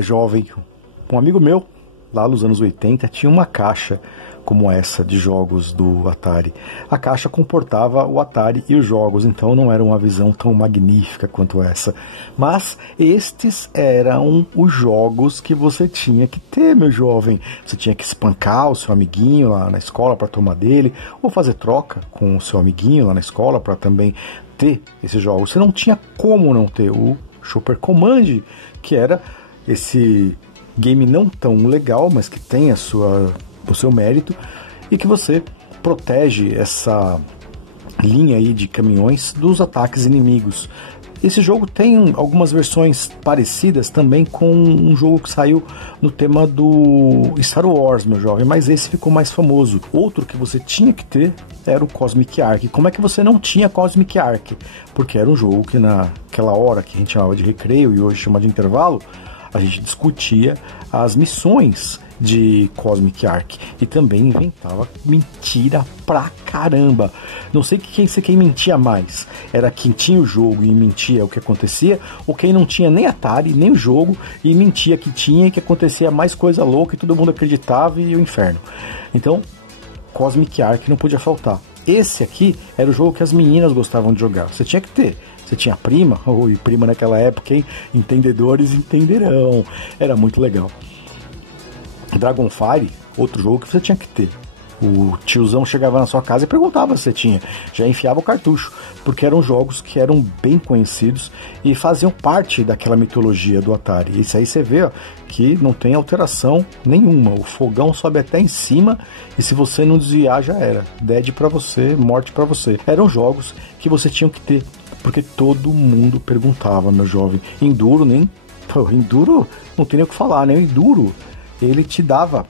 Jovem, um amigo meu, lá nos anos 80, tinha uma caixa como essa de jogos do Atari. A caixa comportava o Atari e os jogos, então não era uma visão tão magnífica quanto essa. Mas estes eram os jogos que você tinha que ter, meu jovem. Você tinha que espancar o seu amiguinho lá na escola para tomar dele, ou fazer troca com o seu amiguinho lá na escola para também ter esses jogos. Você não tinha como não ter o Super Command, que era esse game não tão legal, mas que tem o seu mérito, e que você protege essa linha aí de caminhões dos ataques inimigos. Esse jogo tem algumas versões parecidas também com um jogo que saiu no tema do Star Wars, meu jovem, mas esse ficou mais famoso. Outro que você tinha que ter era o Cosmic Ark. Como é que você não tinha Cosmic Ark? Porque era um jogo que naquela hora que a gente chamava de recreio e hoje chama de intervalo, a gente discutia as missões de Cosmic Ark e também inventava mentira pra caramba. Não sei quem mentia mais. Era quem tinha o jogo e mentia o que acontecia, ou quem não tinha nem Atari, nem o jogo e mentia que tinha e que acontecia mais coisa louca e todo mundo acreditava e o inferno. Então, Cosmic Ark não podia faltar. Esse aqui era o jogo que as meninas gostavam de jogar. Você tinha que ter. Você tinha prima, e prima naquela época, hein? Entendedores entenderão. Era muito legal. Dragonfire, outro jogo que você tinha que ter. O tiozão chegava na sua casa e perguntava se você tinha. Já enfiava o cartucho, porque eram jogos que eram bem conhecidos e faziam parte daquela mitologia do Atari. Isso aí você vê, ó, que não tem alteração nenhuma. O fogão sobe até em cima e se você não desviar já era. Dead pra você, morte pra você. Eram jogos que você tinha que ter, porque todo mundo perguntava, meu jovem. Enduro, Enduro não tem nem o que falar, né? O Enduro, ele te dava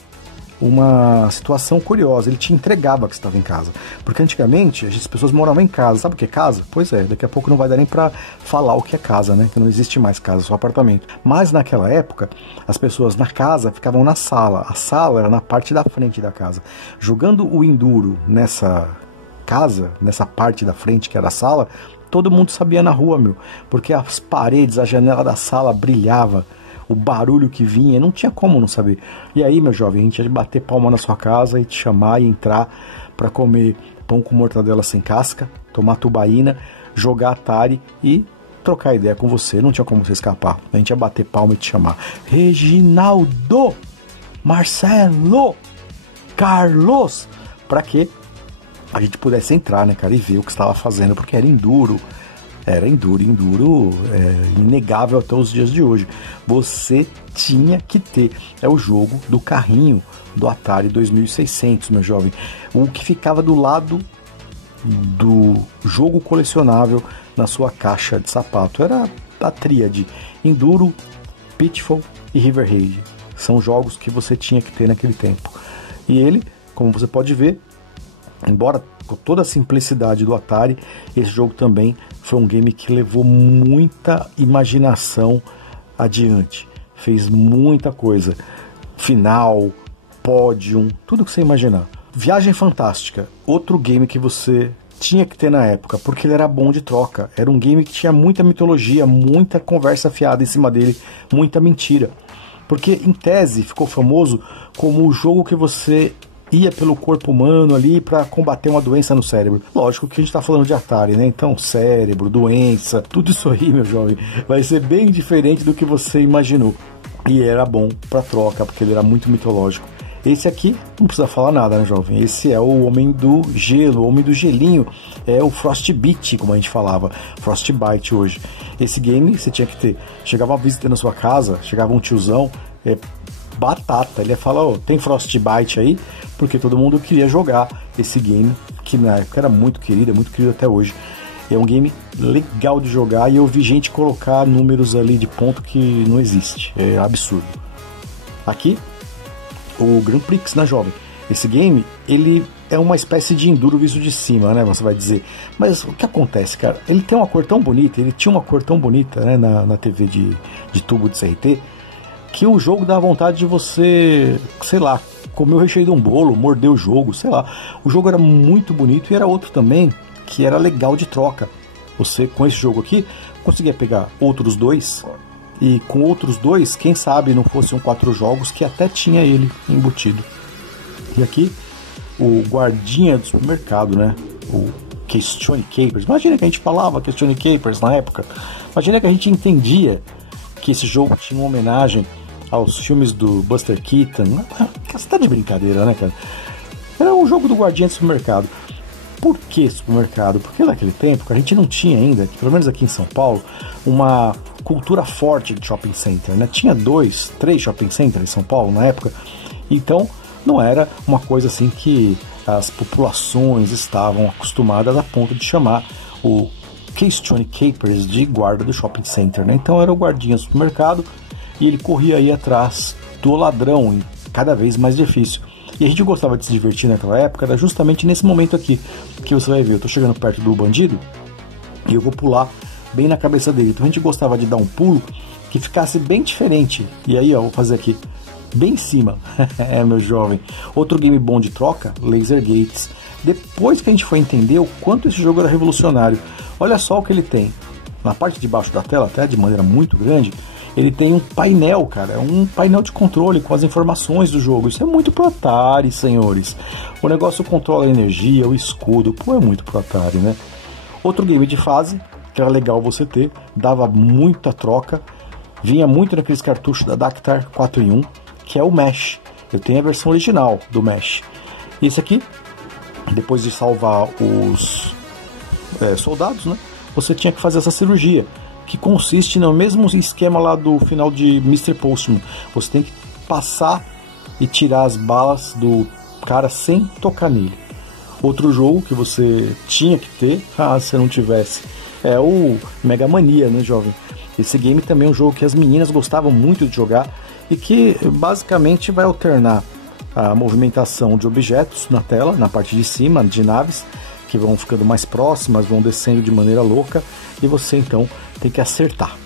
uma situação curiosa, ele te entregava que você estava em casa, porque antigamente as pessoas moravam em casa. Sabe o que é casa? Pois é, daqui a pouco não vai dar nem para falar o que é casa, né? Que não existe mais casa, só apartamento. Mas naquela época, as pessoas na casa ficavam na sala, a sala era na parte da frente da casa. Jogando o Enduro nessa casa, nessa parte da frente que era a sala, todo mundo sabia na rua, meu, porque as paredes, a janela da sala brilhava, o barulho que vinha, não tinha como não saber. E aí, meu jovem, a gente ia bater palma na sua casa e te chamar e entrar para comer pão com mortadela sem casca, tomar tubaína, jogar Atari e trocar ideia com você. Não tinha como você escapar. A gente ia bater palma e te chamar. Reginaldo, Marcelo, Carlos, para que a gente pudesse entrar, né, cara, e ver o que estava fazendo, porque era Enduro. Era Enduro é inegável até os dias de hoje. Você tinha que ter. É o jogo do carrinho do Atari 2600, meu jovem. O que ficava do lado do jogo colecionável na sua caixa de sapato. Era a tríade Enduro, Pitfall e River Raid. São jogos que você tinha que ter naquele tempo. E ele, como você pode ver, embora com toda a simplicidade do Atari, esse jogo também foi um game que levou muita imaginação adiante. Fez muita coisa. Final, pódio, tudo que você imaginar. Viagem Fantástica, outro game que você tinha que ter na época, porque ele era bom de troca. Era um game que tinha muita mitologia, muita conversa fiada em cima dele, muita mentira. Porque, em tese, ficou famoso como o jogo que você ia pelo corpo humano ali para combater uma doença no cérebro. Lógico que a gente está falando de Atari, né? Então, cérebro, doença, tudo isso aí, meu jovem, vai ser bem diferente do que você imaginou. E era bom para troca, porque ele era muito mitológico. Esse aqui, não precisa falar nada, né, jovem? Esse é o Homem do Gelo, o Homem do Gelinho. É o Frostbite, como a gente falava. Frostbite hoje. Esse game você tinha que ter. Chegava uma visita na sua casa, chegava um tiozão, batata. Ele ia falar, tem Frostbite aí? Porque todo mundo queria jogar esse game, que na época era muito querido até hoje. É um game legal de jogar e eu vi gente colocar números ali de ponto que não existe. É absurdo. Aqui, o Grand Prix, né, jovem? Esse game, ele é uma espécie de Enduro visto de cima, né, você vai dizer. Mas o que acontece, cara? Ele tem uma cor tão bonita, ele tinha uma cor tão bonita, né, na TV de tubo de CRT, que o jogo dá vontade de você, sei lá, comer o recheio de um bolo, morder o jogo, sei lá. O jogo era muito bonito e era outro também que era legal de troca. Você, com esse jogo aqui, conseguia pegar outros dois E com outros 2, quem sabe não fossem 4 jogos que até tinha ele embutido. E aqui, o guardinha do supermercado, né? O Questione Capers. Imagina que a gente falava Questione Capers na época. Imagina que a gente entendia que esse jogo tinha uma homenagem aos filmes do Buster Keaton. Você tá de brincadeira, né, cara? Era um jogo do guardinha do supermercado. Por que supermercado? Porque naquele tempo a gente não tinha ainda, pelo menos aqui em São Paulo, uma cultura forte de shopping center, né? Tinha 2, 3 shopping centers em São Paulo na época, então não era uma coisa assim que as populações estavam acostumadas a ponto de chamar o Questione Capers de guarda do shopping center, né? Então era o guardinha do supermercado e ele corria aí atrás do ladrão, cada vez mais difícil. E a gente gostava de se divertir naquela época, era justamente nesse momento aqui, que você vai ver, eu tô chegando perto do bandido e eu vou pular bem na cabeça dele. Então a gente gostava de dar um pulo que ficasse bem diferente. E aí, ó, vou fazer aqui, bem em cima. É, meu jovem. Outro game bom de troca, Laser Gates. Depois que a gente foi entender o quanto esse jogo era revolucionário, olha só o que ele tem. Na parte de baixo da tela, até de maneira muito grande, ele tem um painel, cara, um painel de controle com as informações do jogo. Isso é muito pro Atari, senhores. O negócio controla a energia, o escudo, pô, é muito pro Atari, né? Outro game de fase, que era legal você ter, dava muita troca, vinha muito naqueles cartuchos da Dactar 4 em 1, que é o Mesh. Eu tenho a versão original do Mesh. Esse aqui, depois de salvar os soldados, né, você tinha que fazer essa cirurgia, que consiste no mesmo esquema lá do final de Mr. Postman. Você tem que passar e tirar as balas do cara sem tocar nele. Outro jogo que você tinha que ter, se não tivesse, é o Mega Mania, né, jovem? Esse game também é um jogo que as meninas gostavam muito de jogar e que basicamente vai alternar a movimentação de objetos na tela, na parte de cima, de naves, que vão ficando mais próximas, vão descendo de maneira louca, e você então tem que acertar.